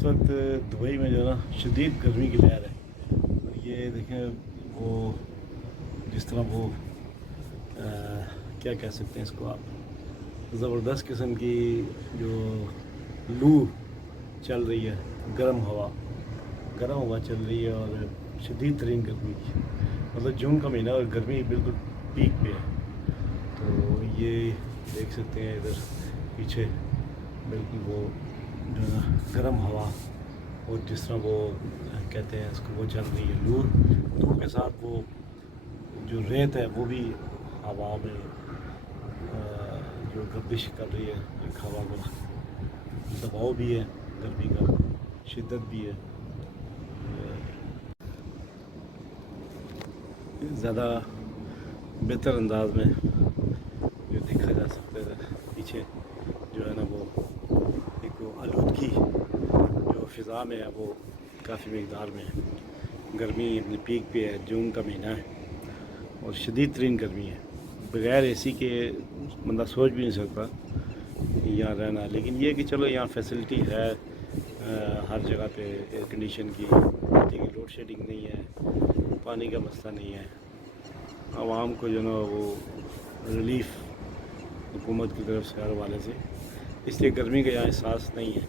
इस वक्त दुबई में जो है ना शदीद गर्मी की लहर है। और ये देखें वो जिस तरह वो क्या कह सकते हैं इसको आप, ज़बरदस्त किस्म की जो लू चल रही है, गर्म हवा चल रही है और शदीद तरीन गर्मी, मतलब जून का महीना और गर्मी बिल्कुल पीक पे है। तो ये देख सकते हैं इधर पीछे बिल्कुल वो जो है ना गर्म हवा और जिस तरह वो कहते हैं इसको वो चल रही है लू के साथ वो जो रेत है वो भी हवा में जो गर्दिश कर रही है, एक हवा का दबाव भी है, गर्मी का शिद्दत भी है। ज़्यादा बेहतर अंदाज में जो देखा जा सकता है पीछे जो है ना वो एक वो आलूदगी जो फ़िज़ा में है वो काफ़ी मकदार में है। गर्मी अपने पीक पे है, जून का महीना है और शदीद तरीन गर्मी है। बग़ैर एसी के बंदा सोच भी नहीं सकता यहाँ रहना, लेकिन ये कि चलो यहाँ फैसिलिटी है हर जगह पे, एयर कंडीशन की, बिजली की लोड शेडिंग नहीं है, पानी का मसला नहीं है। आवाम को जो ना वो रिलीफ हुकूमत की तरफ से हर वाले से, इसलिए गर्मी का यहाँ एहसास नहीं है।